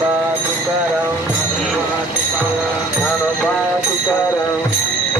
bato carão, bato carão, bato carão.